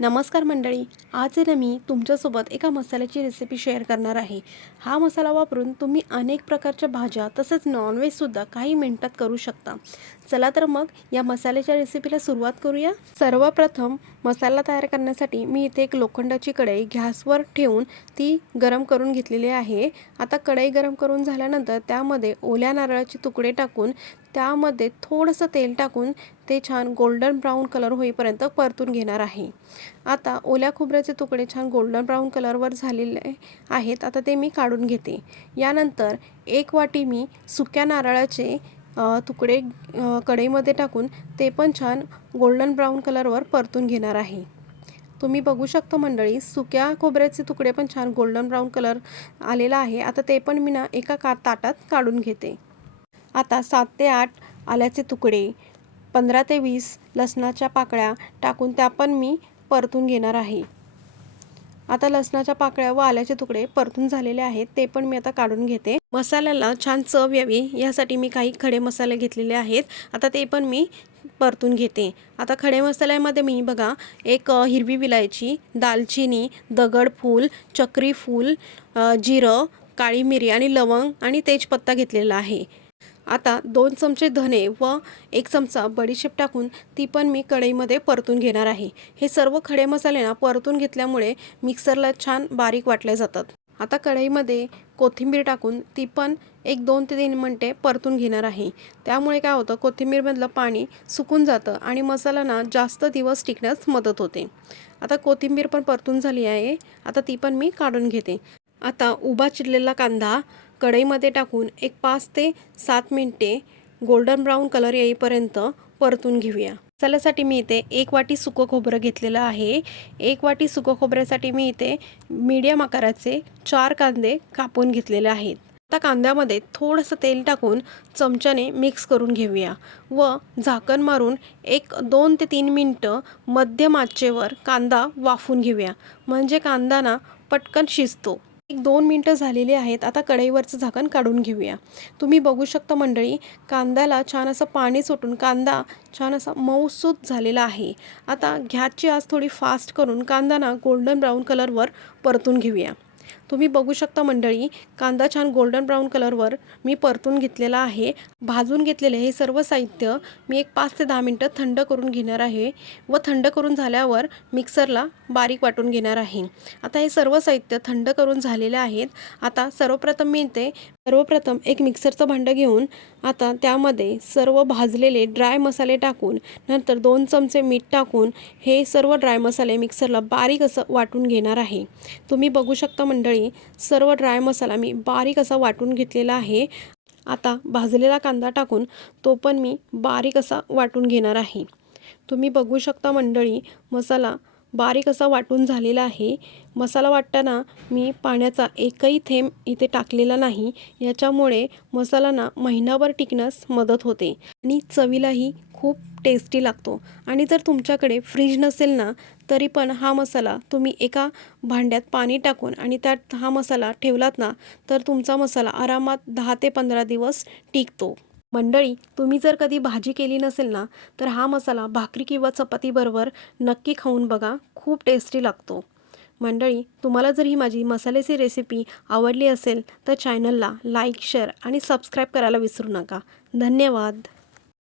नमस्कार मंडळी आज ना मी तुमच्यासोबत एका मसाल्याची रेसिपी शेअर करणार आहे. हा मसाला वापरून तुम्ही अनेक प्रकारच्या भाज्या तसेच नॉनव्हेजसुद्धा काही मिनिटात करू शकता. चला तर मग या मसाल्याच्या रेसिपीला सुरुवात करूया. सर्वप्रथम मसाला तयार करण्यासाठी मी इथे एक लोखंडाची कढई गॅसवर ठेवून ती गरम करून घेतलेली आहे. आता कढई गरम करून झाल्यानंतर त्यामध्ये ओल्या नारळाचे तुकडे टाकून त्यामध्ये थोडंसं तेल टाकून ते छान गोल्डन ब्राऊन कलर होईपर्यंत परतून घेणार आहे. आता ओल्या खोबऱ्याचे तुकडे छान गोल्डन ब्राऊन कलरवर झालेले आहेत. आता ते मी काढून घेते. यानंतर एक वाटी मी सुक्या नारळाचे तुकडे कढईमध्ये टाकून ते पण छान गोल्डन ब्राऊन कलरवर परतून घेणार आहे. तुम्ही बघू शकता मंडळी सुक्या खोबऱ्याचे तुकडे पण छान गोल्डन ब्राऊन कलर आलेला आहे. आता ते पण मी ना एका का ताटात काढून घेते. आता सात ते आठ आल्याचे तुकडे पंधरा ते वीस लसणाच्या पाकळ्या टाकून त्या पण मी परतून घेणार आहे. आता लसणाच्या पाकळ्या व आल्याचे तुकडे परतून झालेले आहेत ते पण मी आता काढून घेते. मसाल्याला छान चव यावी यासाठी मी काही खडे मसाले घेतलेले आहेत. आता ते पण मी परतून घेते. आता खडे मसाल्यामध्ये मी बघा एक हिरवी विलायची दालचिनी दगडफूल चक्रीफूल जिरं काळी मिरी आणि लवंग आणि तेजपत्ता घेतलेला आहे. आता दोन चमचे धने व एक चमचा बडीशेप टाकून ती पण मी कढईमध्ये परतून घेणार आहे. हे सर्व खडे मसाले ना परतून घेतल्यामुळे मिक्सरला छान बारीक वाटले जातात. आता कढईमध्ये कोथिंबीर टाकून ती पण एक दोन ते तीन मिनटे परतून घेणार आहे. त्यामुळे काय होतं कोथिंबीरमधलं पाणी सुकून जातं आणि मसाला जास्त दिवस टिकण्यास मदत होते. आता कोथिंबीर पण परतून झाली आहे. आता ती पण मी काढून घेते. आता उभा चिरलेला कांदा कढईमध्ये टाकून एक पाच ते सात मिनटे गोल्डन ब्राऊन कलर येईपर्यंत परतून घेऊया. मसाल्यासाठी मी इथे एक वाटी सुकं खोबरं घेतलेलं आहे. एक वाटी सुकं खोबऱ्यासाठी मी इथे मीडियम आकाराचे चार कांदे कापून घेतलेले आहेत. आता कांद्यामध्ये थोडंसं तेल टाकून चमच्याने मिक्स करून घेऊया व झाकण मारून एक दोन ते तीन मिनटं मध्यम आचेवर कांदा वाफून घेऊया. म्हणजे कांदा ना पटकन शिजतो. एक दोन मिनटं झालेली आहेत. आता कढईवरचं झाकण काढून घेऊया. तुम्ही बघू शकता मंडळी कांद्याला छान असं पाणी सुटून कांदा छान असा मऊसूत झालेला आहे. आता घ्याची आज थोडी फास्ट करून कांदा ना गोल्डन ब्राऊन कलरवर परतून घेऊया. तुम्ही बघू शकता मंडळी कांदा छान गोल्डन ब्राऊन कलरवर मी परतून घेतलेला आहे. भाजून घेतलेले हे सर्व साहित्य मी एक पाच ते दहा मिनटं थंड करून घेणार आहे व थंड करून झाल्यावर मिक्सरला बारीक वाटून घेणार आहे. आता हे सर्व साहित्य थंड करून झालेले आहेत. आता सर्वप्रथम मी ते सर्वप्रथम एक मिक्सरचं भांडं घेऊन आता त्यामध्ये सर्व भाजलेले ड्राय मसाले टाकून नंतर दोन चमचे मीठ टाकून हे सर्व ड्राय मसाले मिक्सरला बारीक असं वाटून घेणार आहे. तुम्ही बघू शकता मंडळी सर्व ड्राय मसाला मी बारीक असा वाटून घेतलेला आहे. आता भाजलेला कांदा टाकून तो पण मी बारीक असा वाटून घेणार आहे. तुम्ही बघू शकता मंडळी मसाला बारीक असा वाटून झालेला आहे. मसाला वाटताना मी पाण्याचा एकही थेंब इथे टाकलेला नाही. याच्यामुळे मसालांना महिनाभर टिकण्यास मदत होते. आणि चवीलाही खूप टेस्टी लागतो. आणि जर तुमच्याकडे फ्रीज नसेल ना तरी पण हा मसाला तुम्ही एका भांड्यात पाणी टाकून आणि त्यात हा मसाला ठेवलात ना तर तुमचा मसाला आरामात दहा ते पंधरा दिवस टिकतो. मंडळी तुम्ही जर कधी भाजी केली नसेल ना तर हा मसाला भाकरी किंवा चपातीबरोबर नक्की खाऊन बघा खूप टेस्टी लागतो. मंडळी तुम्हाला जर ही माझी मसाल्याची रेसिपी आवडली असेल तर चॅनलला लाईक शेअर आणि सबस्क्राईब करायला विसरू नका. धन्यवाद.